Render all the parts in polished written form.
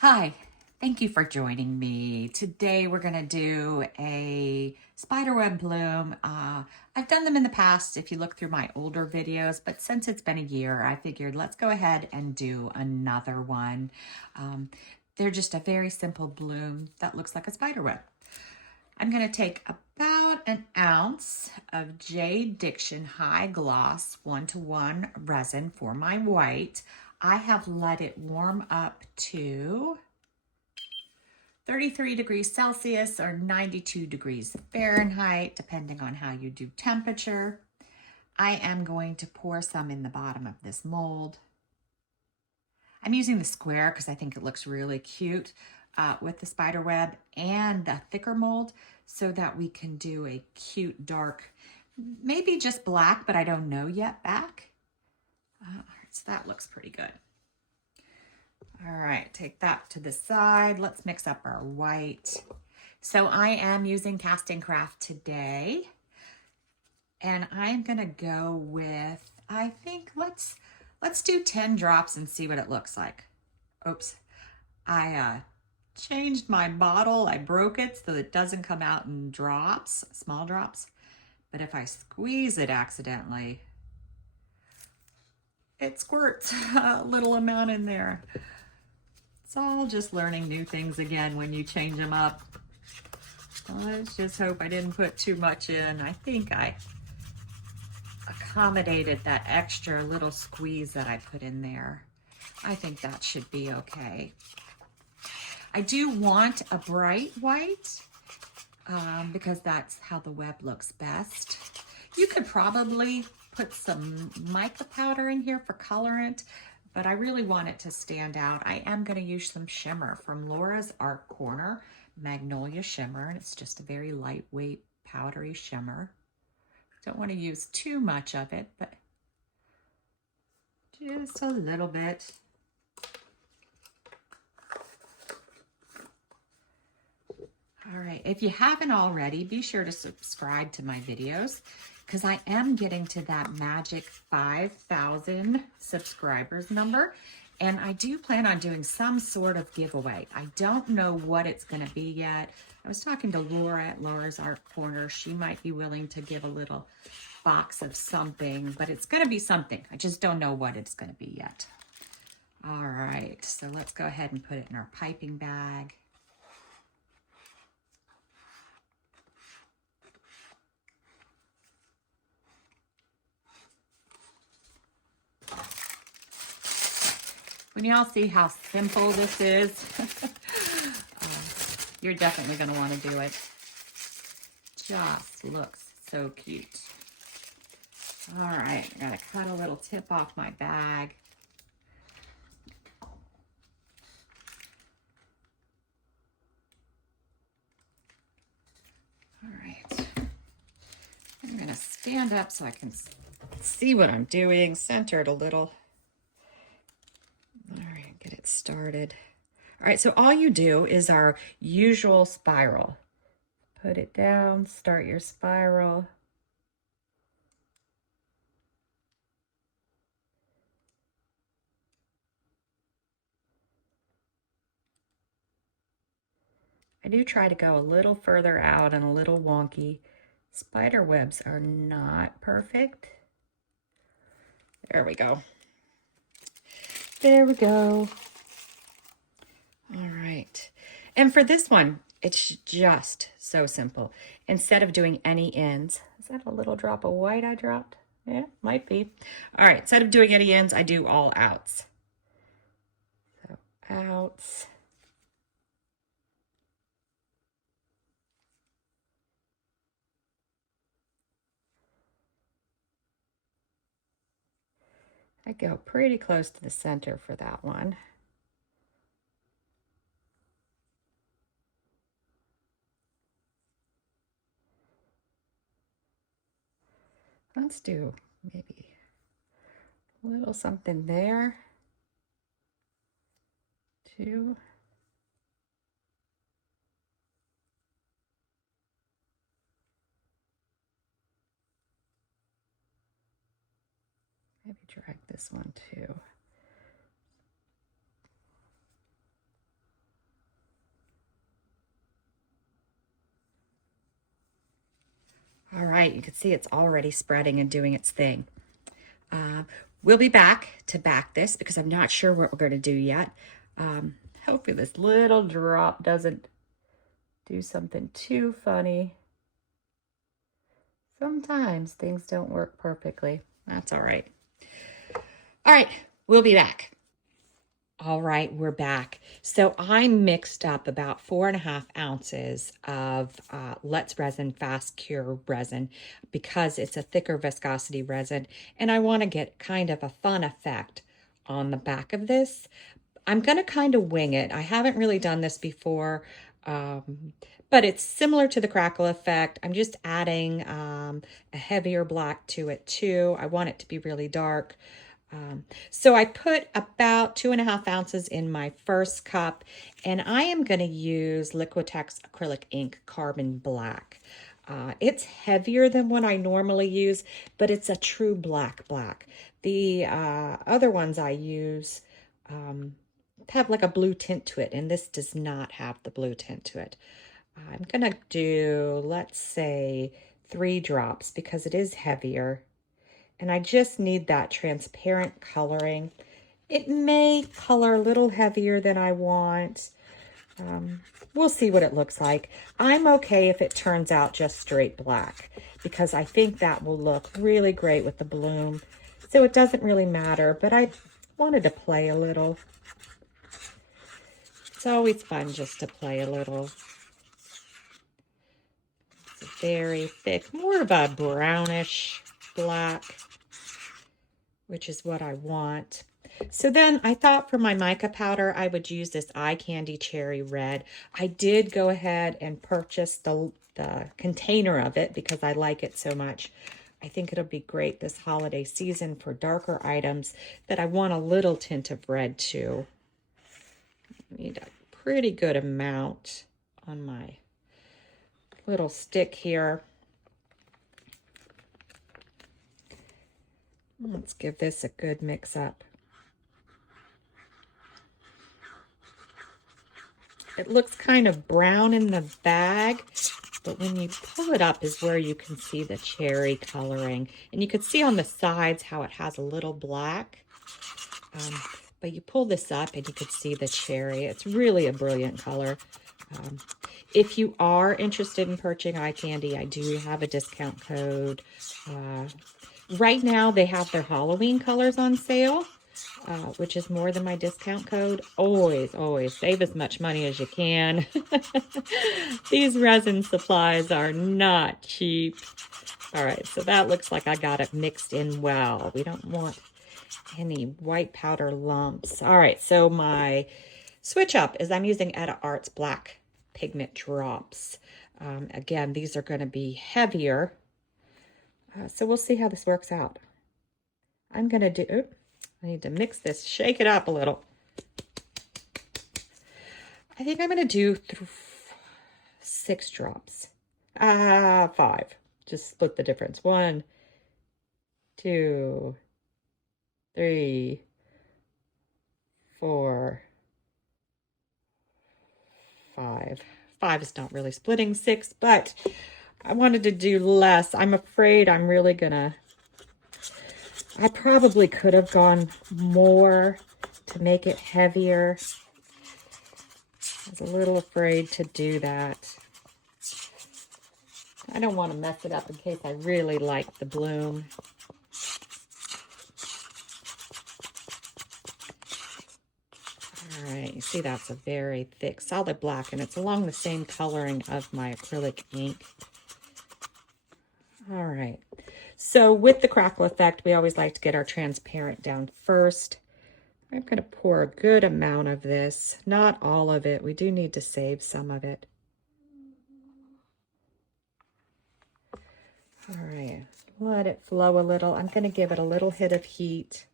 Hi, thank you for joining me. Today we're going to do a spiderweb bloom. I've done them in the past if you look through my older videos, but since it's been a year, I figured let's go ahead and do another one. They're just a very simple bloom that looks like a spiderweb. I'm going to take about an ounce of Jade Diction High Gloss 1:1 resin for my white. I have let it warm up to 33 degrees Celsius or 92 degrees Fahrenheit, depending on how you do temperature. I am going to pour some in the bottom of this mold. I'm using the square because I think it looks really cute with the spider web and the thicker mold so that we can do a cute dark, maybe just black, but I don't know yet, back. So that looks pretty good. All right, take that to the side. Let's mix up our white. So I am using Casting Craft today. And I'm gonna go with, I think, let's do 10 drops and see what it looks like. Oops, I changed my bottle. I broke it so it doesn't come out in drops, small drops. But if I squeeze it accidentally, it squirts a little amount in there. It's all just learning new things again when you change them up. Let's just hope I didn't put too much in. I think I accommodated that extra little squeeze that I put in there. I think that should be okay. I do want a bright white because that's how the web looks best. You could probably put some mica powder in here for colorant, but I really want it to stand out. I am going to use some shimmer from Laura's Art Corner, Magnolia Shimmer, and it's just a very lightweight powdery shimmer. Don't want to use too much of it, but just a little bit. All right, if you haven't already, be sure to subscribe to my videos because I am getting to that magic 5,000 subscribers number. And I do plan on doing some sort of giveaway. I don't know what it's going to be yet. I was talking to Laura at Laura's Art Corner. She might be willing to give a little box of something, but it's going to be something. I just don't know what it's going to be yet. All right, so let's go ahead and put it in our piping bag. When y'all see how simple this is, you're definitely going to want to do it. Just looks so cute. All right, I got to cut a little tip off my bag. All right, I'm going to stand up so I can see what I'm doing, center it a little. All right, get it started. All right, so all you do is our usual spiral. Put it down, start your spiral. I do try to go a little further out and a little wonky. Spider webs are not perfect. There we go. There we go. All right. And for this one, it's just so simple. Instead of doing any ends, is that a little drop of white I dropped? Yeah, might be. All right, instead of doing any ends, I do all outs. So outs. I go pretty close to the center for that one. Let's do maybe a little something there. Two. Maybe drag this one too. right, you can see it's already spreading and doing its thing. We'll be back to back this because I'm not sure what we're going to do yet. Hopefully this little drop doesn't do something too funny. Sometimes things don't work perfectly. That's all right. All right, we'll be back. All right, we're back. So I mixed up about 4.5 ounces of Let's Resin Fast Cure resin because it's a thicker viscosity resin, and I want to get kind of a fun effect on the back of this. I'm going to kind of wing it. I haven't really done this before, but it's similar to the crackle effect. I'm just adding a heavier black to it too. I want it to be really dark. So I put about 2.5 ounces in my first cup, and I am going to use Liquitex acrylic ink carbon black. It's heavier than what I normally use, but it's a true black. The other ones I use have like a blue tint to it, and this does not have the blue tint to it. I'm going to do, let's say, 3 drops because it is heavier. And I just need that transparent coloring. It may color a little heavier than I want. We'll see what it looks like. I'm okay if it turns out just straight black because I think that will look really great with the bloom. So it doesn't really matter, but I wanted to play a little. It's always fun just to play a little. It's very thick, more of a brownish black, which is what I want. So then I thought for my mica powder, I would use this Eye Candy Cherry Red. I did go ahead and purchase the container of it because I like it so much. I think it'll be great this holiday season for darker items that I want a little tint of red too. I need a pretty good amount on my little stick here. Let's give this a good mix up. It looks kind of brown in the bag, but when you pull it up is where you can see the cherry coloring. And you can see on the sides how it has a little black. But you pull this up and you can see the cherry. It's really a brilliant color. If you are interested in purchasing eye candy, I do have a discount code. Right now, they have their Halloween colors on sale, which is more than my discount code. Always save as much money as you can. These resin supplies are not cheap. All right, so that looks like I got it mixed in well. We don't want any white powder lumps. All right, so my switch up is I'm using Etta Art's black pigment drops. Again, these are going to be heavier. So we'll see how this works out. I'm going to do, I need to mix this, shake it up a little. I think I'm going to do 6 drops. 5. Just split the difference. 1, 2, 3, 4, 5. 5 is not really splitting. 6, but I wanted to do less. I'm afraid I'm really gonna, I probably could have gone more to make it heavier. I was a little afraid to do that. I don't want to mess it up in case I really like the bloom. All right, you see that's a very thick solid black, and it's along the same coloring of my acrylic ink. All right, so with the crackle effect, we always like to get our transparent down first. I'm going to pour a good amount of this, not all of it. We do need to save some of it. All right, let it flow a little. I'm going to give it a little hit of heat.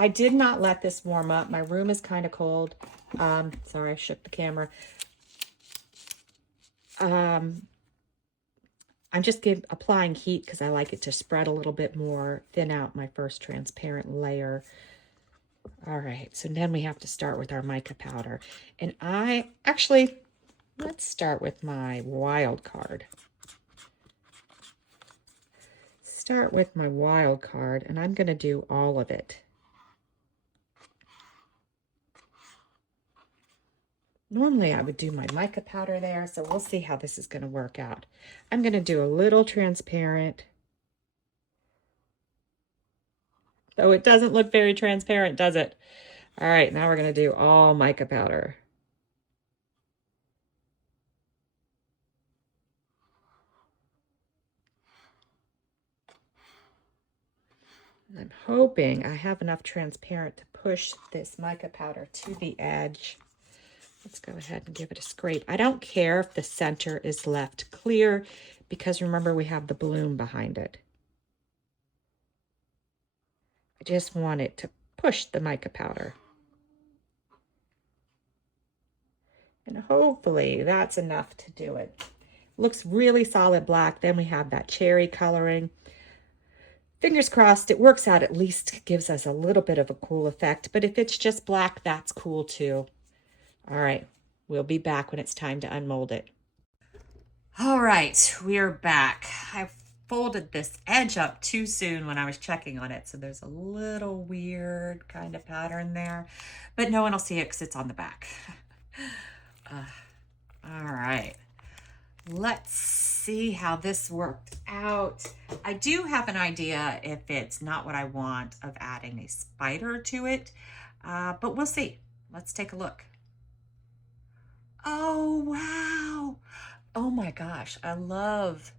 I did not let this warm up. My room is kind of cold. Sorry, I shook the camera. I'm just applying heat because I like it to spread a little bit more, thin out my first transparent layer. All right, so then we have to start with our mica powder. And let's start with my wild card. Start with my wild card, and I'm going to do all of it. Normally I would do my mica powder there, so we'll see how this is going to work out. I'm going to do a little transparent. Oh, it doesn't look very transparent, does it? All right, now we're going to do all mica powder. I'm hoping I have enough transparent to push this mica powder to the edge. Let's go ahead and give it a scrape. I don't care if the center is left clear because remember we have the bloom behind it. I just want it to push the mica powder. And hopefully that's enough to do it. Looks really solid black. Then we have that cherry coloring. Fingers crossed it works out, at least gives us a little bit of a cool effect. But if it's just black, that's cool too. All right, we'll be back when it's time to unmold it. All right, we're back. I folded this edge up too soon when I was checking on it, so there's a little weird kind of pattern there, but no one will see it because it's on the back. All right, let's see how this worked out. I do have an idea, if it's not what I want, of adding a spider to it, but we'll see. Let's take a look. Oh, wow. Oh my gosh, I love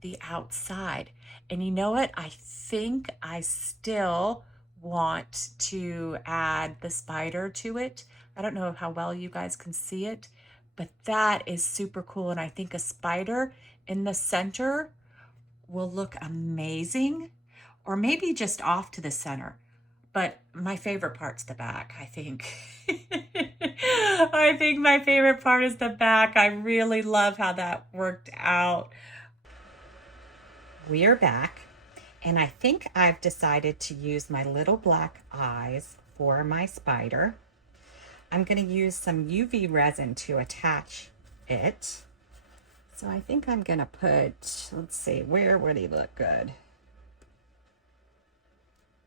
the outside. And you know what? I think I still want to add the spider to it. I don't know how well you guys can see it, but that is super cool. And I think a spider in the center will look amazing, or maybe just off to the center. But my favorite part's the back, I think. I think my favorite part is the back. I really love how that worked out. We're back, and I think I've decided to use my little black eyes for my spider. I'm going to use some UV resin to attach it. So I think I'm going to put, let's see, where would he look good?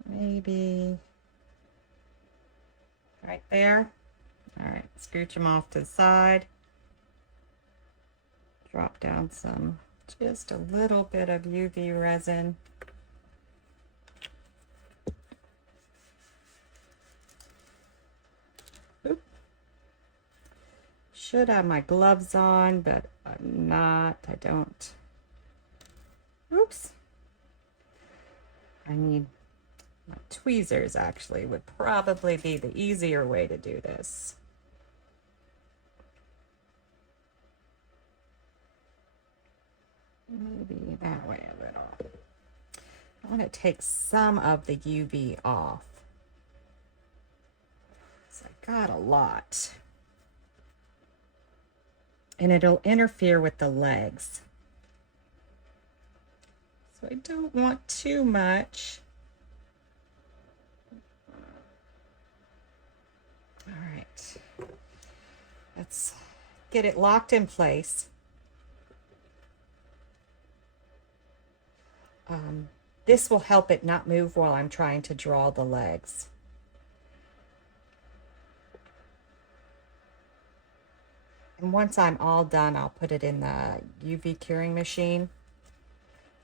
Maybe right there. All right, scooch them off to the side. Drop down just a little bit of UV resin. Oop. Should have my gloves on, but I'm not. I don't. Oops. I need my tweezers, actually, would probably be the easier way to do this. Maybe that way a little. I want to take some of the UV off. So I got a lot. And it'll interfere with the legs. So I don't want too much. All right, let's get it locked in place. This will help it not move while I'm trying to draw the legs. And once I'm all done, I'll put it in the UV curing machine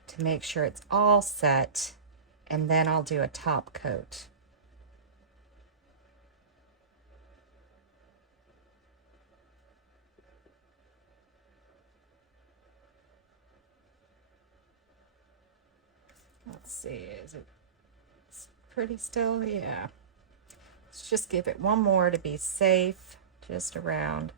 to make sure it's all set, and then I'll do a top coat. Let's see, is it pretty still? Yeah. Let's just give it one more to be safe, just around.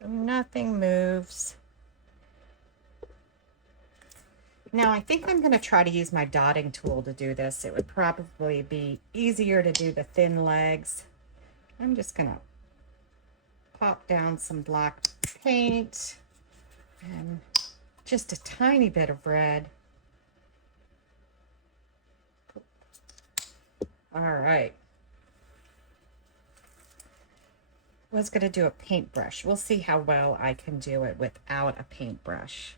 So nothing moves. Now I think I'm going to try to use my dotting tool to do this. It would probably be easier to do the thin legs. I'm just going to pop down some black paint. And just a tiny bit of red. All right. I was going to do a paintbrush. We'll see how well I can do it without a paintbrush.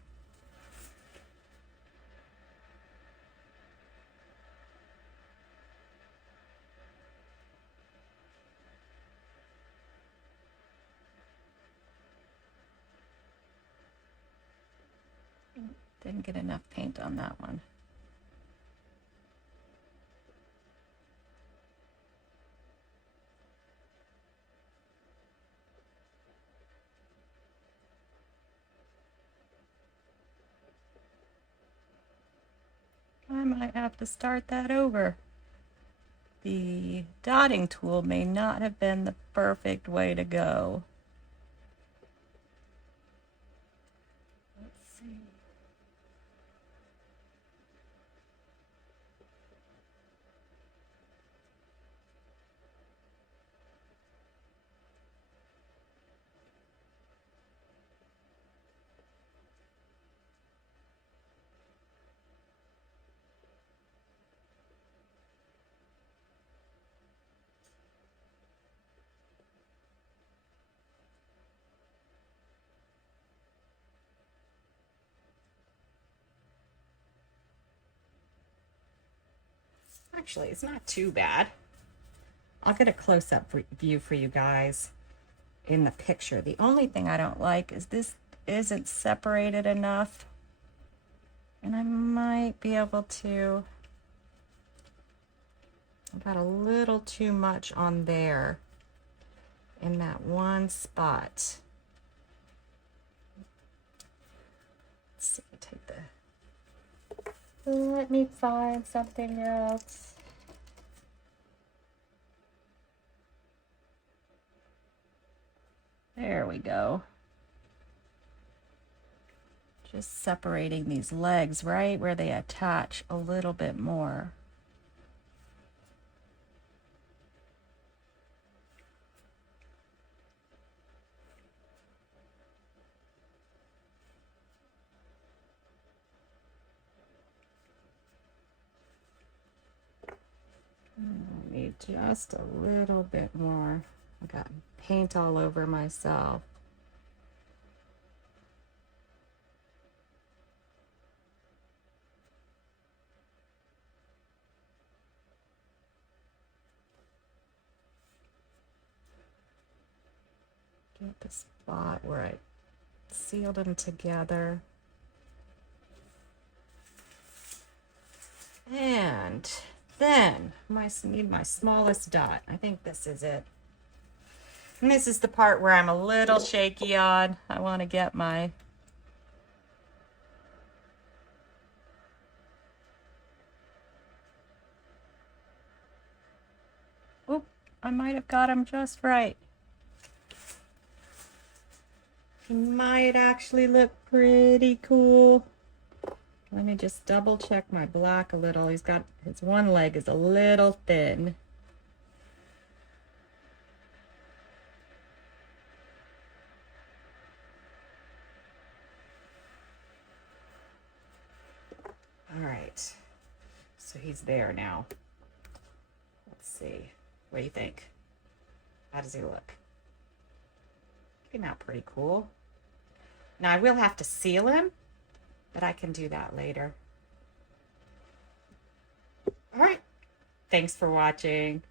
Didn't get enough paint on that one. I might have to start that over. The dotting tool may not have been the perfect way to go. Let's see. Actually, it's not too bad. I'll get a close-up view for you guys in the picture. The only thing I don't like is this isn't separated enough. And I might be able to, I got a little too much on there in that one spot. Let's see, take the, let me find something else. There we go. Just separating these legs right where they attach a little bit more. I need just a little bit more. I got paint all over myself. Get the spot where I sealed them together. And then I need my smallest dot. I think this is it. And this is the part where I'm a little shaky on. I want to get my oop, I might have got them just right. He might actually look pretty cool. Let me just double check my black a little. He's got, his one leg is a little thin. All right, so he's there now. Let's see, what do you think? How does he look? Came out pretty cool. Now I will have to seal him, but I can do that later. All right, thanks for watching.